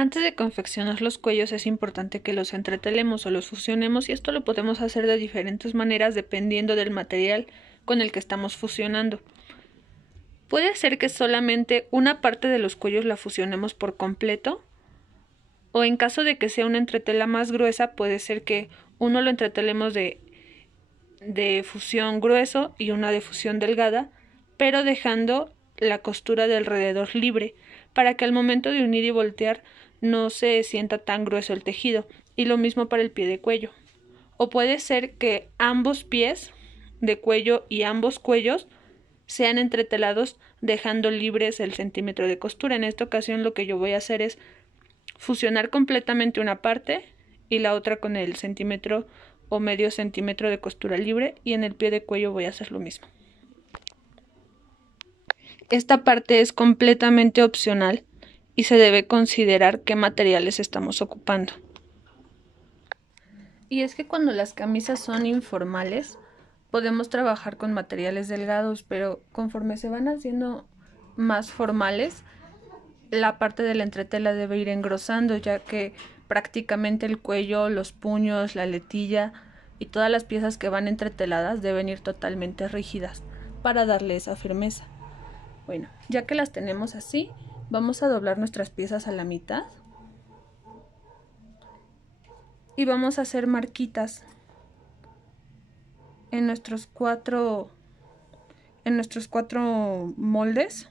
Antes de confeccionar los cuellos es importante que los entretelemos o los fusionemos, y esto lo podemos hacer de diferentes maneras dependiendo del material con el que estamos fusionando. Puede ser que solamente una parte de los cuellos la fusionemos por completo, o en caso de que sea una entretela más gruesa, puede ser que uno lo entretelemos de fusión grueso y una de fusión delgada, pero dejando la costura de alrededor libre, para que al momento de unir y voltear no se sienta tan grueso el tejido, y lo mismo para el pie de cuello. O puede ser que ambos pies de cuello y ambos cuellos sean entretelados dejando libres el centímetro de costura. En esta ocasión lo que yo voy a hacer es fusionar completamente una parte y la otra con el centímetro o medio centímetro de costura libre, y en el pie de cuello voy a hacer lo mismo. Esta parte es completamente opcional y se debe considerar qué materiales estamos ocupando. Y es que cuando las camisas son informales podemos trabajar con materiales delgados, pero conforme se van haciendo más formales, la parte de la entretela debe ir engrosando, ya que prácticamente el cuello, los puños, la letilla y todas las piezas que van entreteladas deben ir totalmente rígidas para darle esa firmeza. Bueno, ya que las tenemos así, vamos a doblar nuestras piezas a la mitad y vamos a hacer marquitas en nuestros cuatro moldes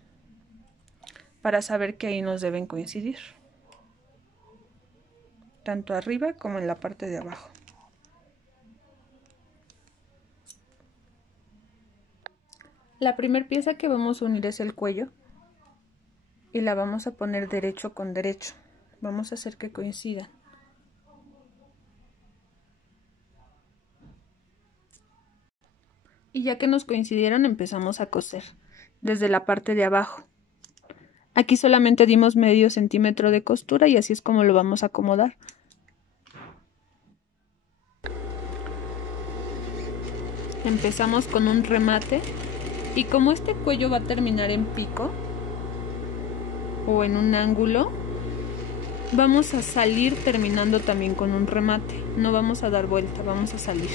para saber que ahí nos deben coincidir, tanto arriba como en la parte de abajo. La primera pieza que vamos a unir es el cuello y la vamos a poner derecho con derecho. Vamos a hacer que coincidan. Y ya que nos coincidieron, empezamos a coser desde la parte de abajo. Aquí solamente dimos medio centímetro de costura y así es como lo vamos a acomodar. Empezamos con un remate, y como este cuello va a terminar en pico o en un ángulo, vamos a salir terminando también con un remate. No vamos a dar vuelta, vamos a salir.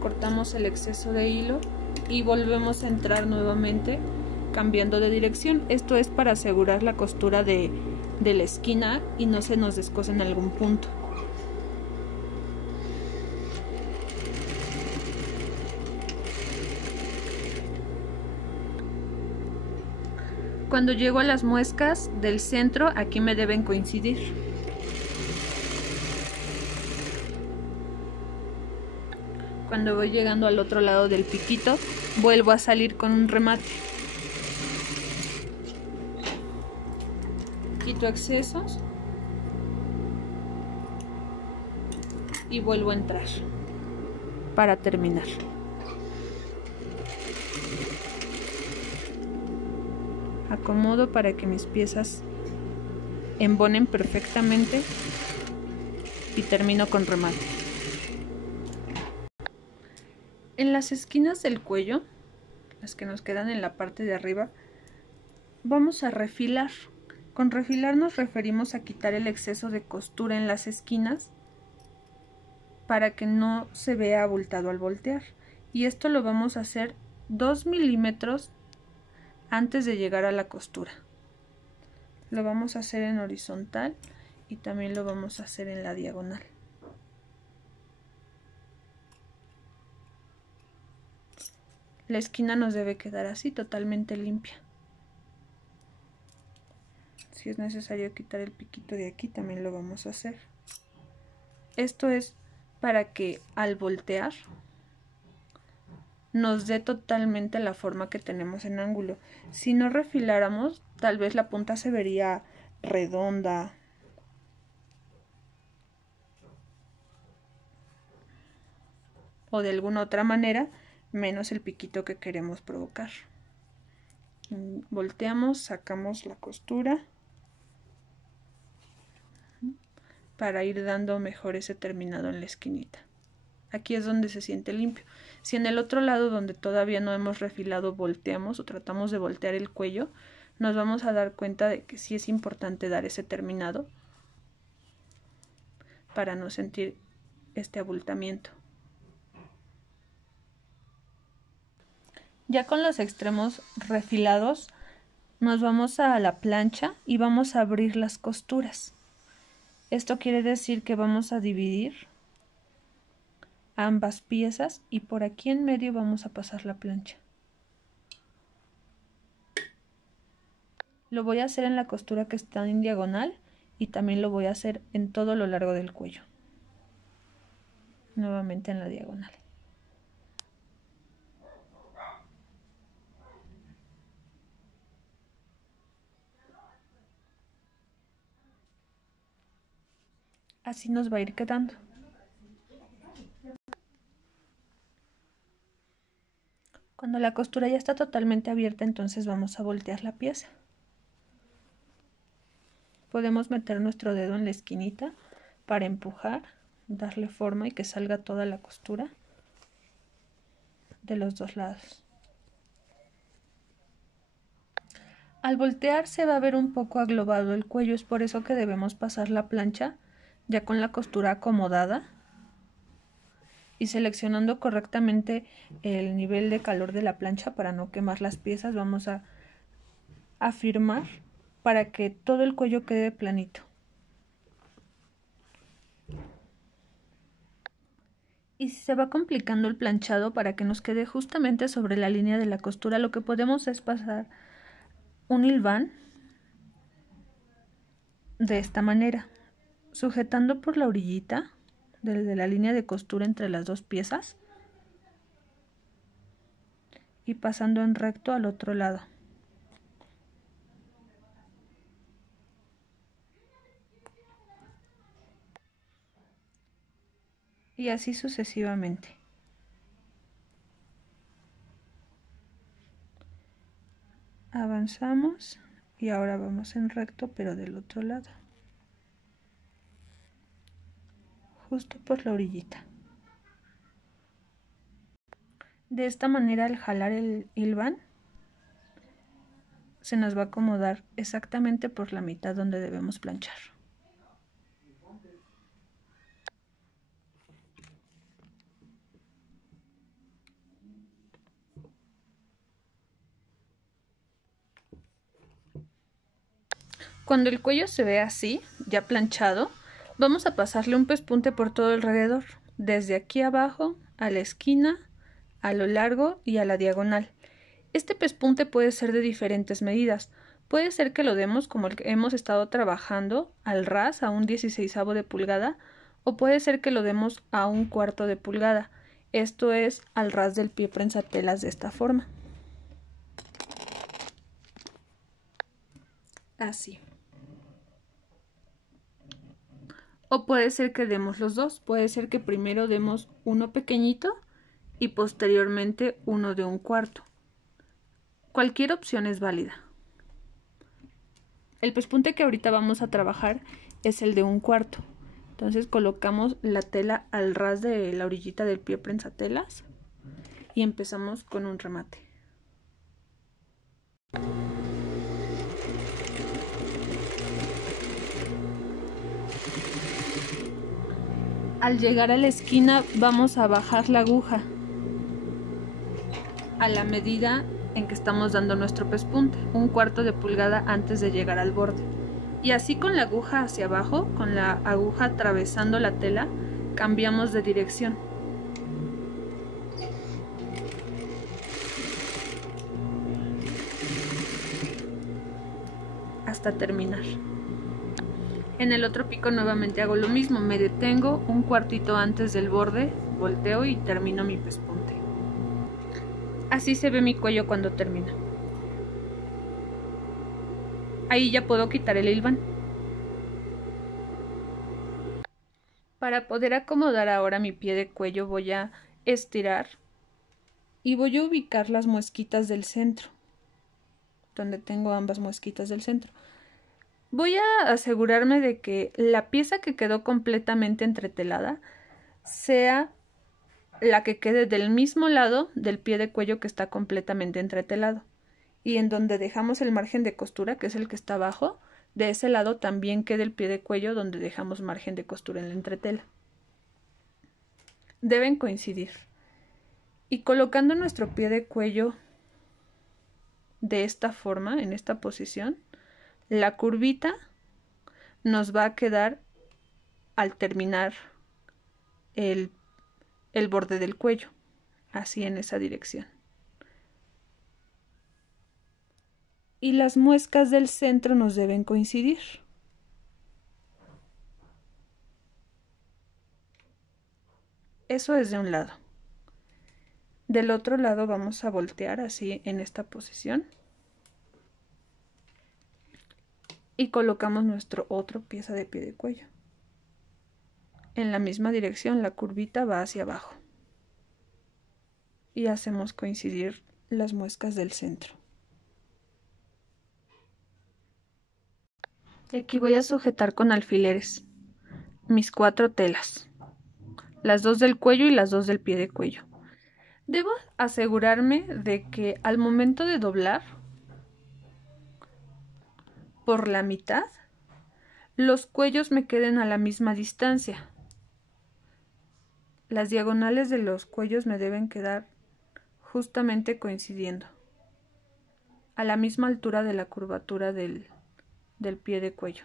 Cortamos el exceso de hilo y volvemos a entrar nuevamente cambiando de dirección. Esto es para asegurar la costura de la esquina y no se nos descose en algún punto. Cuando llego a las muescas del centro, aquí me deben coincidir. Cuando voy llegando al otro lado del piquito, vuelvo a salir con un remate. Quito excesos y vuelvo a entrar para terminar. Acomodo para que mis piezas embonen perfectamente y termino con remate. En las esquinas del cuello, las que nos quedan en la parte de arriba, vamos a refilar. Con refilar nos referimos a quitar el exceso de costura en las esquinas para que no se vea abultado al voltear. Y esto lo vamos a hacer 2 milímetros antes de llegar a la costura. Lo vamos a hacer en horizontal y también lo vamos a hacer en la diagonal. La esquina nos debe quedar así, totalmente limpia. Si es necesario quitar el piquito de aquí, también lo vamos a hacer. Esto es para que al voltear nos dé totalmente la forma que tenemos en ángulo. Si no refiláramos, tal vez la punta se vería redonda o de alguna otra manera, menos el piquito que queremos provocar. Volteamos, sacamos la costura para ir dando mejor ese terminado en la esquinita. Aquí es donde se siente limpio. Si en el otro lado donde todavía no hemos refilado volteamos o tratamos de voltear el cuello, nos vamos a dar cuenta de que sí es importante dar ese terminado para no sentir este abultamiento. Ya con los extremos refilados, nos vamos a la plancha y vamos a abrir las costuras. Esto quiere decir que vamos a dividir ambas piezas y por aquí en medio vamos a pasar la plancha. Lo voy a hacer en la costura que está en diagonal y también lo voy a hacer en todo lo largo del cuello. Nuevamente en la diagonal. Así nos va a ir quedando. Cuando la costura ya está totalmente abierta, entonces vamos a voltear la pieza. Podemos meter nuestro dedo en la esquinita para empujar, darle forma y que salga toda la costura de los dos lados. Al voltear se va a ver un poco aglobado el cuello, es por eso que debemos pasar la plancha ya con la costura acomodada y seleccionando correctamente el nivel de calor de la plancha para no quemar las piezas. Vamos a afirmar para que todo el cuello quede planito. Y si se va complicando el planchado para que nos quede justamente sobre la línea de la costura, lo que podemos es pasar un hilván de esta manera, sujetando por la orillita de la línea de costura entre las dos piezas y pasando en recto al otro lado. Y así sucesivamente. Avanzamos y ahora vamos en recto pero del otro lado, justo por la orillita. De esta manera, al jalar el hilván se nos va a acomodar exactamente por la mitad donde debemos planchar. Cuando el cuello se ve así, ya planchado, vamos a pasarle un pespunte por todo alrededor, desde aquí abajo, a la esquina, a lo largo y a la diagonal. Este pespunte puede ser de diferentes medidas. Puede ser que lo demos como el que hemos estado trabajando, al ras, a un 16avo de pulgada, o puede ser que lo demos a un 1/4 de pulgada. Esto es al ras del pie prensatelas de esta forma. Así. O puede ser que demos los dos. Puede ser que primero demos uno pequeñito y posteriormente uno de 1/4. Cualquier opción es válida. El pespunte que ahorita vamos a trabajar es el de 1/4. Entonces colocamos la tela al ras de la orillita del pie prensatelas y empezamos con un remate. Al llegar a la esquina vamos a bajar la aguja a la medida en que estamos dando nuestro pespunte, 1/4 de pulgada antes de llegar al borde. Y así con la aguja hacia abajo, con la aguja atravesando la tela, cambiamos de dirección. Hasta terminar. En el otro pico nuevamente hago lo mismo, me detengo un cuartito antes del borde, volteo y termino mi pespunte. Así se ve mi cuello cuando termina. Ahí ya puedo quitar el hilván. Para poder acomodar ahora mi pie de cuello voy a estirar y voy a ubicar las muesquitas del centro, donde tengo ambas muesquitas del centro. Voy a asegurarme de que la pieza que quedó completamente entretelada sea la que quede del mismo lado del pie de cuello que está completamente entretelado. Y en donde dejamos el margen de costura, que es el que está abajo, de ese lado también queda el pie de cuello donde dejamos margen de costura en la entretela. Deben coincidir. Y colocando nuestro pie de cuello de esta forma, en esta posición, la curvita nos va a quedar al terminar el borde del cuello, así en esa dirección. Y las muescas del centro nos deben coincidir. Eso es de un lado. Del otro lado vamos a voltear así en esta posición. Y colocamos nuestro otro pieza de pie de cuello. En la misma dirección la curvita va hacia abajo. Y hacemos coincidir las muescas del centro. Y aquí voy a sujetar con alfileres mis 4 telas. Las 2 del cuello y las 2 del pie de cuello. Debo asegurarme de que al momento de doblar por la mitad, los cuellos me queden a la misma distancia. Las diagonales de los cuellos me deben quedar justamente coincidiendo, a la misma altura de la curvatura del pie de cuello.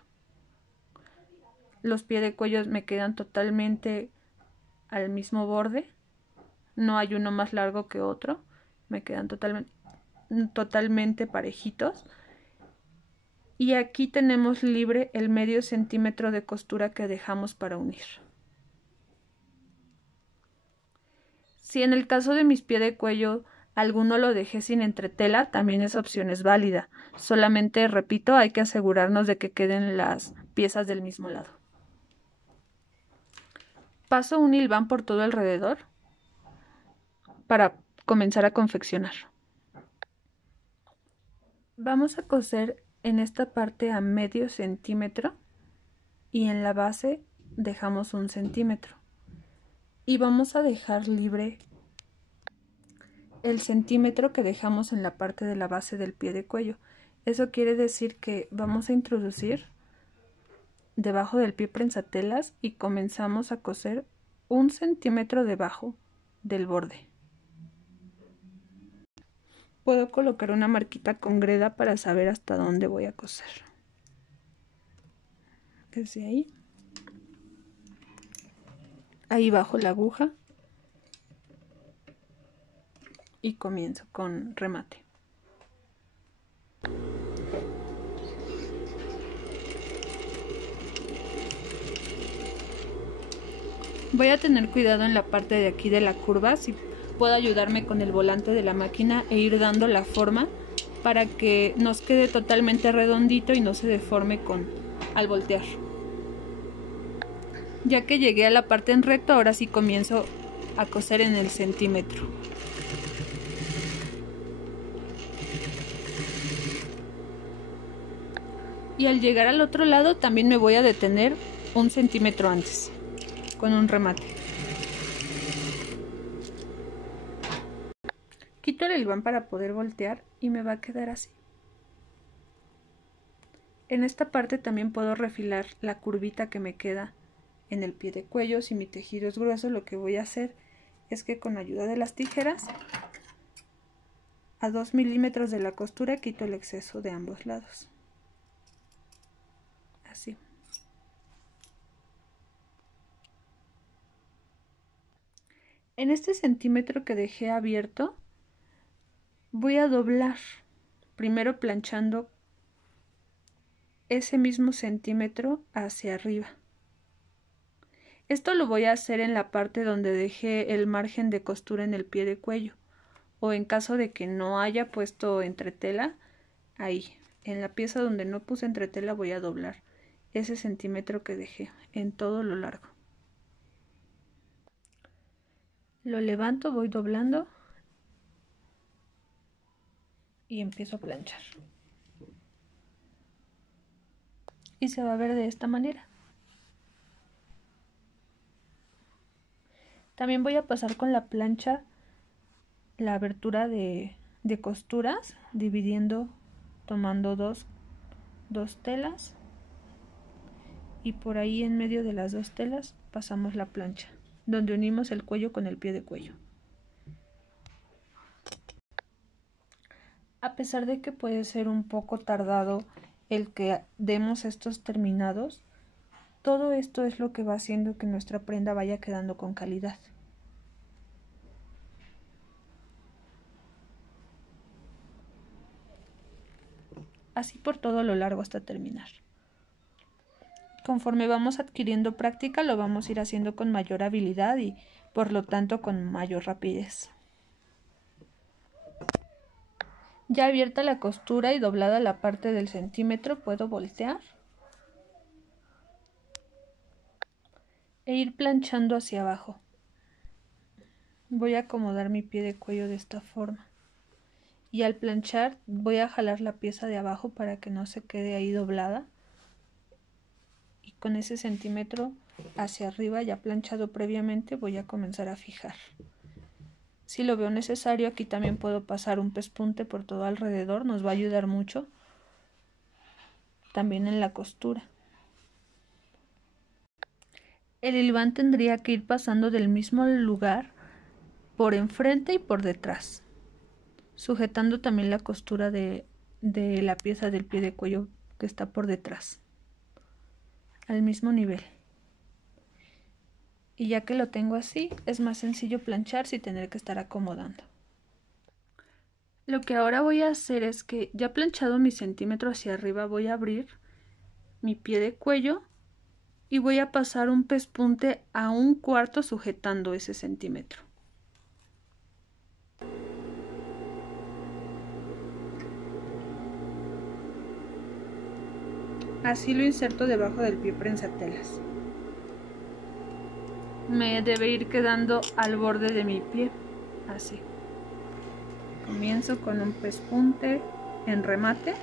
Los pies de cuello me quedan totalmente al mismo borde, no hay uno más largo que otro, me quedan totalmente parejitos. Y aquí tenemos libre el medio centímetro de costura que dejamos para unir. Si en el caso de mis pies de cuello alguno lo dejé sin entretela, también esa opción es válida. Solamente, repito, hay que asegurarnos de que queden las piezas del mismo lado. Paso un hilván por todo alrededor para comenzar a confeccionar. Vamos a coser en esta parte a medio centímetro y en la base dejamos 1 centímetro. Y vamos a dejar libre el centímetro que dejamos en la parte de la base del pie de cuello. Eso quiere decir que vamos a introducir debajo del pie prensatelas y comenzamos a coser 1 centímetro debajo del borde. Puedo colocar una marquita con greda para saber hasta dónde voy a coser. Desde ahí. Ahí bajo la aguja y comienzo con remate. Voy a tener cuidado en la parte de aquí de la curva, si puedo ayudarme con el volante de la máquina e ir dando la forma para que nos quede totalmente redondito y no se deforme al voltear. Ya que llegué a la parte en recto, ahora sí comienzo a coser en el centímetro. Y al llegar al otro lado también me voy a detener 1 centímetro antes, con un remate. Quito el hilván para poder voltear y me va a quedar así. En esta parte también puedo refilar la curvita que me queda en el pie de cuello. Si mi tejido es grueso, lo que voy a hacer es que con ayuda de las tijeras, a 2 milímetros de la costura, quito el exceso de ambos lados. Así. En este centímetro que dejé abierto, voy a doblar, primero planchando ese mismo centímetro hacia arriba. Esto lo voy a hacer en la parte donde dejé el margen de costura en el pie de cuello, o en caso de que no haya puesto entretela, ahí, en la pieza donde no puse entretela voy a doblar ese centímetro que dejé en todo lo largo. Lo levanto, voy doblando y empiezo a planchar. Y se va a ver de esta manera. También voy a pasar con la plancha la abertura de costuras, dividiendo, tomando dos telas, y por ahí en medio de las dos telas pasamos la plancha, donde unimos el cuello con el pie de cuello. A pesar de que puede ser un poco tardado el que demos estos terminados, todo esto es lo que va haciendo que nuestra prenda vaya quedando con calidad. Así por todo lo largo hasta terminar. Conforme vamos adquiriendo práctica, lo vamos a ir haciendo con mayor habilidad y por lo tanto con mayor rapidez. Ya abierta la costura y doblada la parte del centímetro, puedo voltear e ir planchando hacia abajo. Voy a acomodar mi pie de cuello de esta forma. Y al planchar voy a jalar la pieza de abajo para que no se quede ahí doblada. Y con ese centímetro hacia arriba ya planchado previamente voy a comenzar a fijar. Si lo veo necesario, aquí también puedo pasar un pespunte por todo alrededor, nos va a ayudar mucho también en la costura. El hilván tendría que ir pasando del mismo lugar por enfrente y por detrás, sujetando también la costura de la pieza del pie de cuello que está por detrás, al mismo nivel. Y ya que lo tengo así, es más sencillo planchar sin tener que estar acomodando. Lo que ahora voy a hacer es que, ya planchado mi centímetro hacia arriba, voy a abrir mi pie de cuello y voy a pasar un pespunte a 1/4 sujetando ese centímetro. Así lo inserto debajo del pie prensatelas. Me debe ir quedando al borde de mi pie, así. Comienzo con un pespunte en remate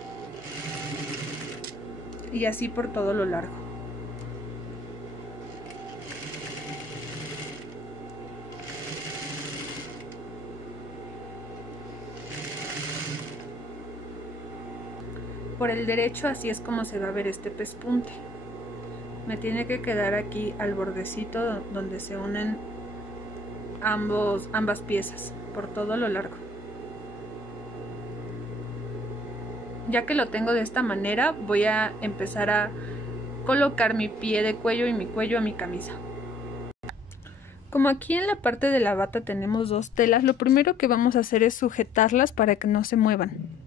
y así por todo lo largo. Por el derecho así es como se va a ver este pespunte. Me tiene que quedar aquí al bordecito donde se unen ambas piezas, por todo lo largo. Ya que lo tengo de esta manera, voy a empezar a colocar mi pie de cuello y mi cuello a mi camisa. Como aquí en la parte de la bata tenemos dos telas, lo primero que vamos a hacer es sujetarlas para que no se muevan.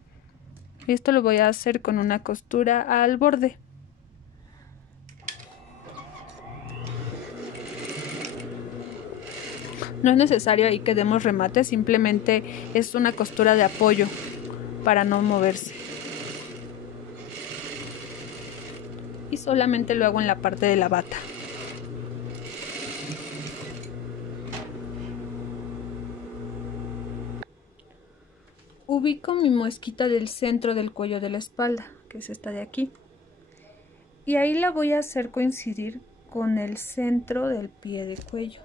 Esto lo voy a hacer con una costura al borde. No es necesario ahí que demos remate, simplemente es una costura de apoyo para no moverse. Y solamente lo hago en la parte de la bata. Ubico mi muesquita del centro del cuello de la espalda, que es esta de aquí. Y ahí la voy a hacer coincidir con el centro del pie de cuello.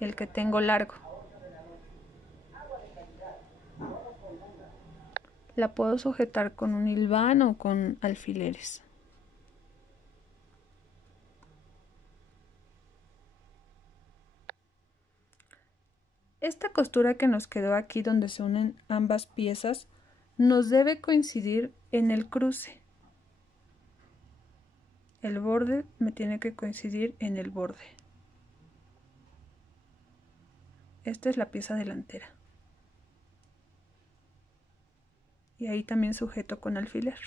El que tengo largo. La puedo sujetar con un hilván o con alfileres. Esta costura que nos quedó aquí donde se unen ambas piezas nos debe coincidir en el cruce. El borde me tiene que coincidir en el borde. Esta es la pieza delantera. Y ahí también sujeto con alfiler.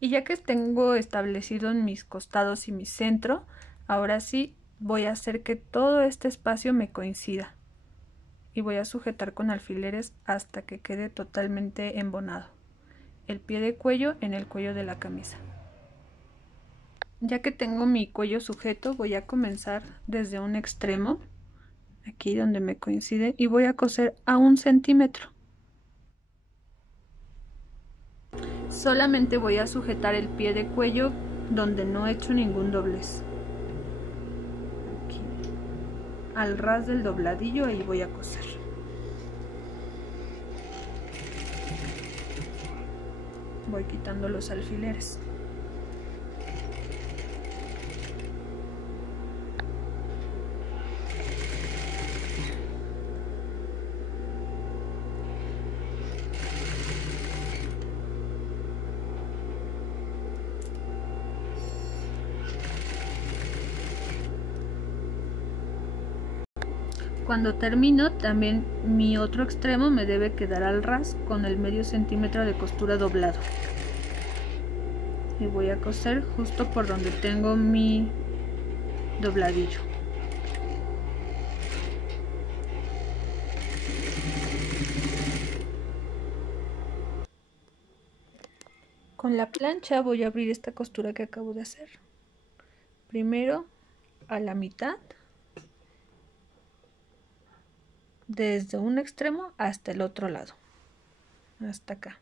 Y ya que tengo establecido en mis costados y mi centro, ahora sí voy a hacer que todo este espacio me coincida. Y voy a sujetar con alfileres hasta que quede totalmente embonado. El pie de cuello en el cuello de la camisa. Ya que tengo mi cuello sujeto, voy a comenzar desde un extremo, aquí donde me coincide, y voy a coser a 1 centímetro. Solamente voy a sujetar el pie de cuello donde no he hecho ningún doblez. Aquí. al ras del dobladillo, ahí voy a coser. Voy quitando los alfileres. Cuando termino, también mi otro extremo me debe quedar al ras con el medio centímetro de costura doblado. Y voy a coser justo por donde tengo mi dobladillo. Con la plancha voy a abrir esta costura que acabo de hacer. Primero a la mitad, desde un extremo hasta el otro lado, hasta acá.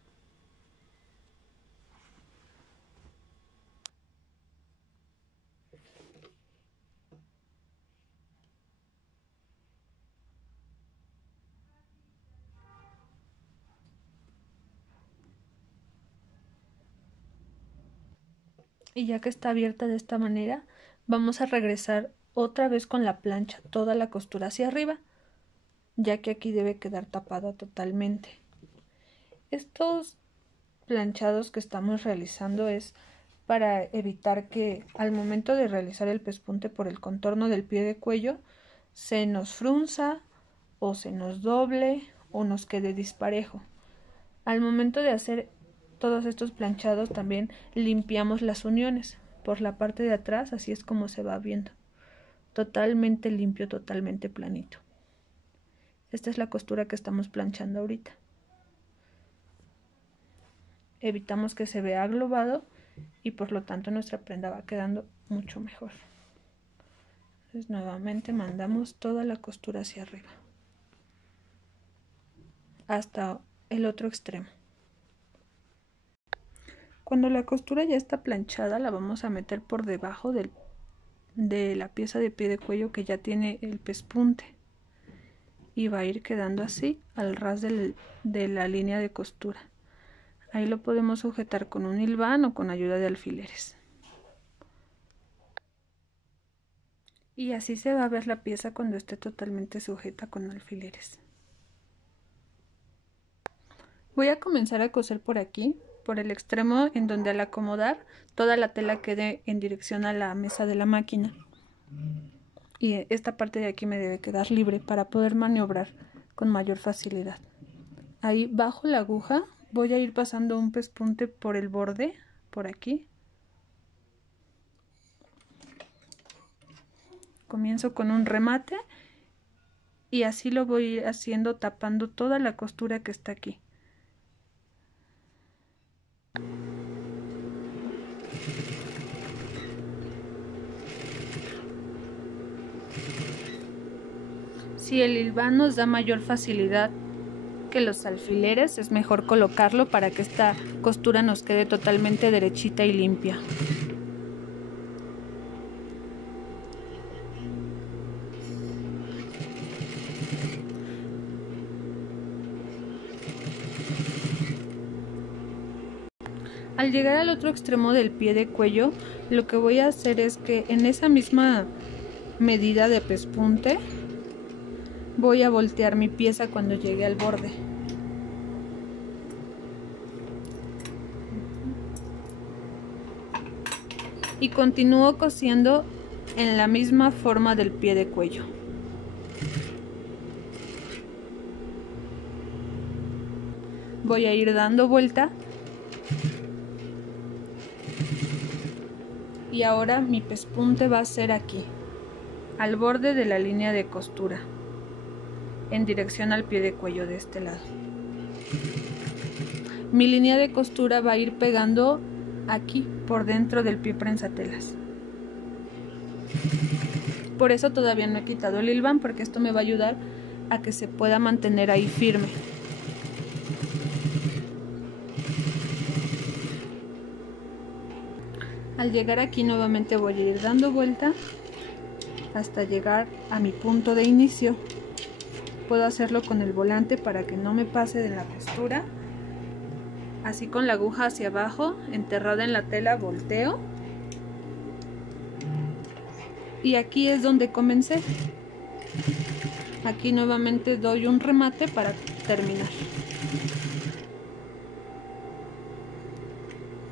Y ya que está abierta de esta manera, vamos a regresar otra vez con la plancha toda la costura hacia arriba, ya que aquí debe quedar tapada totalmente. Estos planchados que estamos realizando es para evitar que al momento de realizar el pespunte por el contorno del pie de cuello se nos frunza o se nos doble o nos quede disparejo. Al momento de hacer todos estos planchados también limpiamos las uniones por la parte de atrás, así es como se va viendo, totalmente limpio, totalmente planito. Esta es la costura que estamos planchando ahorita. Evitamos que se vea aglobado y por lo tanto nuestra prenda va quedando mucho mejor. Entonces nuevamente mandamos toda la costura hacia arriba hasta el otro extremo. Cuando la costura ya está planchada, la vamos a meter por debajo de la pieza de pie de cuello que ya tiene el pespunte y va a ir quedando así al ras de la línea de costura. Ahí lo podemos sujetar con un hilván o con ayuda de alfileres. Y así se va a ver la pieza cuando esté totalmente sujeta con alfileres. Voy a comenzar a coser por aquí, por el extremo en donde al acomodar toda la tela quede en dirección a la mesa de la máquina. Y esta parte de aquí me debe quedar libre para poder maniobrar con mayor facilidad. Ahí bajo la aguja voy a ir pasando un pespunte por el borde, por aquí. Comienzo con un remate y así lo voy a ir haciendo tapando toda la costura que está aquí. Si el hilván nos da mayor facilidad que los alfileres, es mejor colocarlo para que esta costura nos quede totalmente derechita y limpia. Al llegar al otro extremo del pie de cuello, lo que voy a hacer es que en esa misma medida de pespunte voy a voltear mi pieza cuando llegue al borde. Y continúo cosiendo en la misma forma del pie de cuello. Voy a ir dando vuelta. Y ahora mi pespunte va a ser aquí, al borde de la línea de costura, en dirección al pie de cuello de este lado. Mi línea de costura va a ir pegando aquí, por dentro del pie prensatelas. Por eso todavía no he quitado el hilván, porque esto me va a ayudar a que se pueda mantener ahí firme. Al llegar aquí nuevamente voy a ir dando vuelta hasta llegar a mi punto de inicio. Puedo hacerlo con el volante para que no me pase de la costura. Así con la aguja hacia abajo, enterrada en la tela, volteo. Y aquí es donde comencé. Aquí nuevamente doy un remate para terminar.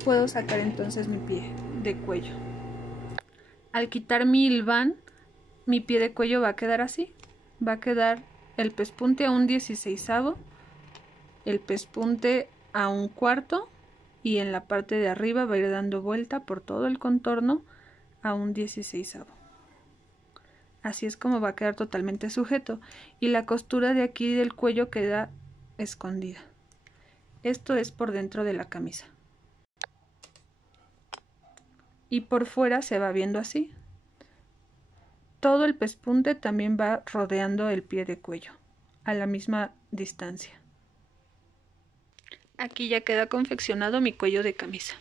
Puedo sacar entonces mi pie de cuello. Al quitar mi hilván, mi pie de cuello va a quedar así. Va a quedar el pespunte a un 16avo, el pespunte a un cuarto, y en la parte de arriba va a ir dando vuelta por todo el contorno a un 16avo. Así es como va a quedar totalmente sujeto, y la costura de aquí del cuello queda escondida. Esto es por dentro de la camisa. Y por fuera se va viendo así. Todo el pespunte también va rodeando el pie de cuello, a la misma distancia. Aquí ya queda confeccionado mi cuello de camisa.